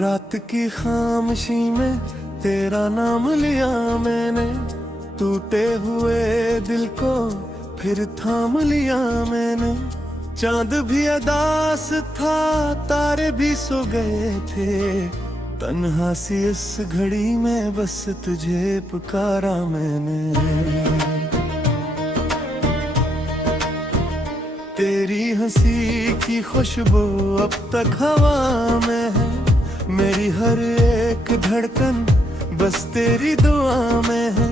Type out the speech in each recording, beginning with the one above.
रात की खामोशी में तेरा नाम लिया मैंने, टूटे हुए दिल को फिर थाम लिया मैंने। चांद भी अदास था, तारे भी सो गए थे, तन्हा सी इस घड़ी में बस तुझे पुकारा मैंने। तेरी हंसी की खुशबू अब तक हवा में है, मेरी हर एक धड़कन बस तेरी दुआ में है।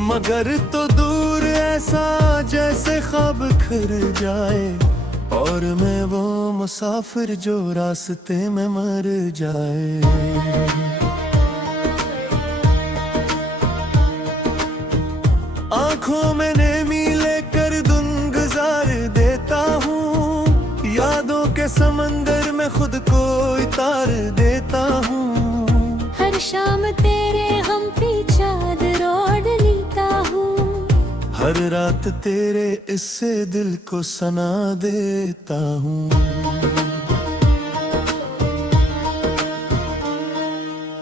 मगर तो दूर ऐसा जैसे ख्वाब खिर जाए, और मैं वो मुसाफिर जो रास्ते में मर जाए। आंखों में नेमी लेकर दिन गुजार देता हूँ, यादों के समंदर में खुद को उतार देता हूँ। हर शाम तेरे हम पे चादर ओढ़ लेता हूँ, हर रात तेरे इससे दिल को सना देता हूँ।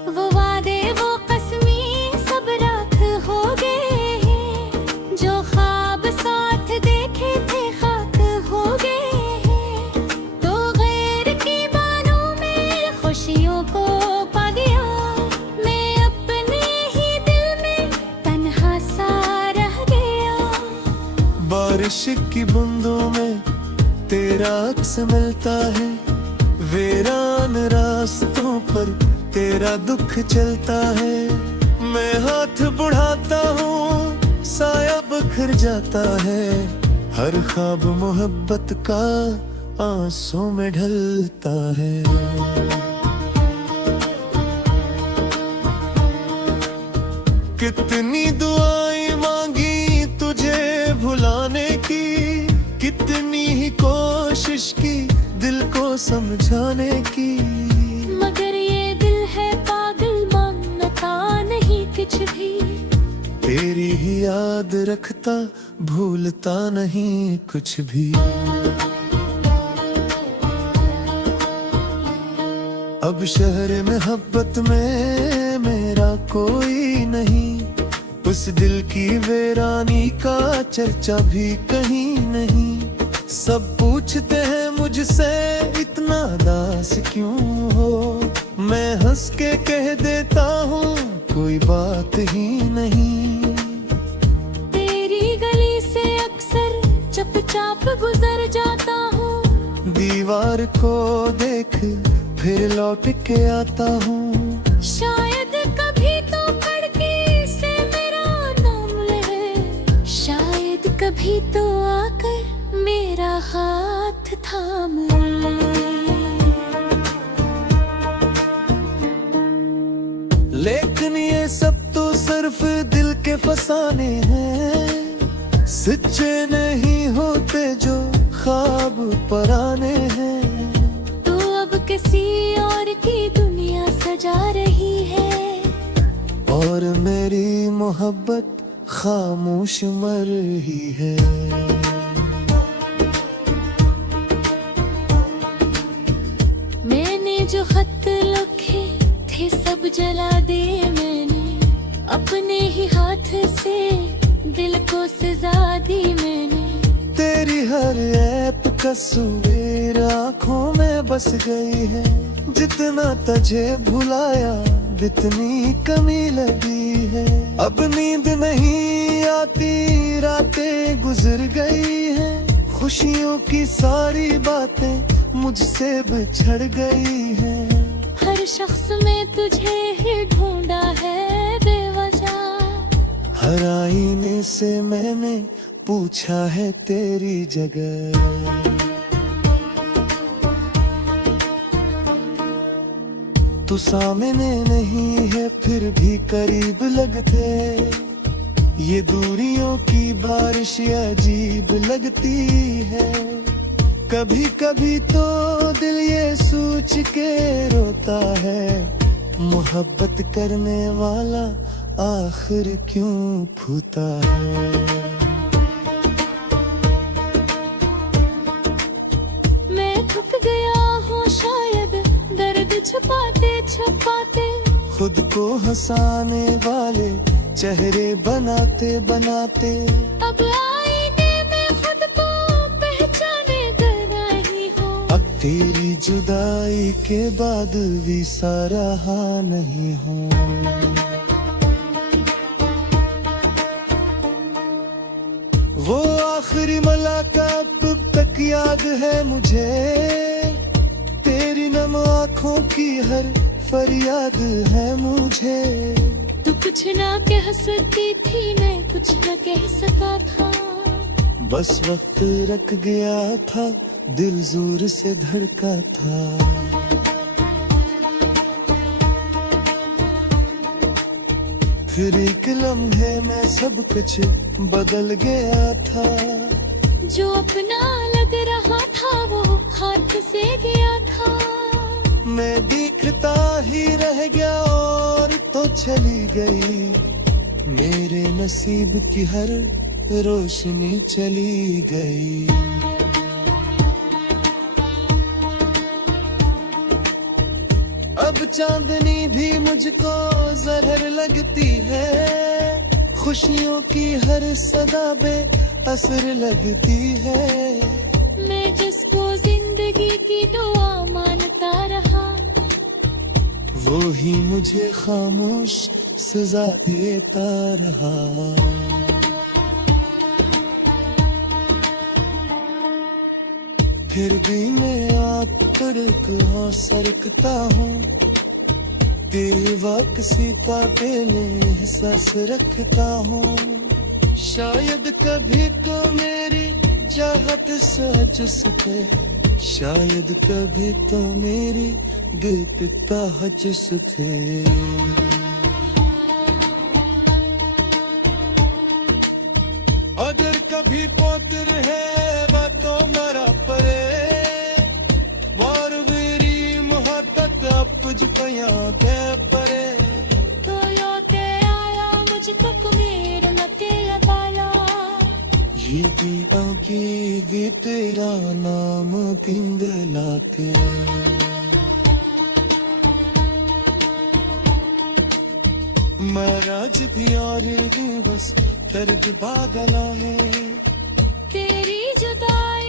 वो वादे वो कसमें सब राख हो गए हैं, जो ख्वाब साथ देखे थे खाक हो गए हैं। तो गैर की बाहों में खुशियों को पा दिया, मैं अपने ही दिल में तन्हा सा रह गया। बारिश की बूंदों में तेरा अक्स मिलता है, वीरान रास्तों पर तेरा दुख चलता है। मैं हाथ बढ़ाता हूँ, साया बिखर जाता है, हर ख्वाब मोहब्बत का आंसू में ढलता है। कितनी दुआएं मांगी तुझे भुलाने की, कितनी ही कोशिश की दिल को समझाने की। मगर ये दिल है पागल, मानता नहीं कुछ भी। तेरी ही याद रखता, भूलता नहीं कुछ भी। अब शहर मोहब्बत में मेरा कोई नहीं, उस दिल की वीरानी का चर्चा भी कहीं नहीं। सब पूछते हैं मुझसे इतना दास क्यों हो, मैं हंस के कह देता हूँ कोई बात ही नहीं। तेरी गली से अक्सर चुपचाप गुजर जाता हूँ, दीवार को देख फिर लौट के आता हूँ। शायद कभी तो खिड़की से मेरा नाम ले, शायद कभी तो आकर मेरा हाथ थाम ले। लेकिन ये सब तो सिर्फ दिल के फसाने हैं, सच्चे नहीं होते जो ख्वाब पराने हैं। किसी और की दुनिया सजा रही है, और मेरी मोहब्बत खामोश मर रही है। मैंने जो खत लिखे थे सब जला दे मैंने, अपने ही हाथ से दिल को सजा दी मैंने। तेरी हर ऐप तस्वीर आँखों में बस गई है, जितना तुझे भुलाया जितनी कमी लगी है। अब नींद नहीं आती, रातें गुजर गई हैं, खुशियों की सारी बातें मुझसे बिछड़ गई हैं। हर शख्स में तुझे ही ढूंढा है बेवजह, हर आईने से मैंने पूछा है तेरी जगह। तू सामने नहीं है फिर भी करीब लगते, ये दूरियों की बारिश अजीब लगती है। कभी कभी तो दिल ये सोच के रोता है, मोहब्बत करने वाला आखिर क्यों खोता है। मैं थक गया हूँ शायद दर्द छुपाते छुपाते, खुद को हंसाने वाले चेहरे बनाते बनाते अब आईने में खुद को पहचाने कर रही हूँ। अब तेरी जुदाई के बाद भी रहा नहीं हूँ। वो आखिरी मुलाकात अब तक याद है मुझे, तेरी नम आँखों की हर फरियाद है मुझे। तू कुछ ना कह सकती थी, मैं कुछ ना कह सका था। बस वक्त रख गया था, दिल जोर से धड़का था। फिर एक लम्हे में सब कुछ बदल गया था। जो अपना लग रहा था वो हाथ से गया था। मैं दिखता ही रह गया और तो चली गई, मेरे नसीब की हर रोशनी चली गई। अब चांदनी भी मुझको जहर लगती है, खुशियों की हर सदा बे असर लगती है। मैं जिसको जिंदगी की दुआ मानता रहा, वो ही मुझे खामोश सजा देता रहा। फिर भी मैं आतड़क और सरकता हूँ, बेवाकसी का पहले एहसास रखता हूँ। शायद कभी तो मेरी चाहत सच सके, शायद कभी तो मेरी बेपता हजस थे। अगर कभी पोतर है बातों मरा परे, वार मेरी मोहब्बत अपज पया पे परे। तो योते आया मुझ तक मेरे लते लगाया। ये भी आगे भी तेरा नाम पिंगला के। महाराज भी और भी बस दर्द बागला है। तेरी जुदाई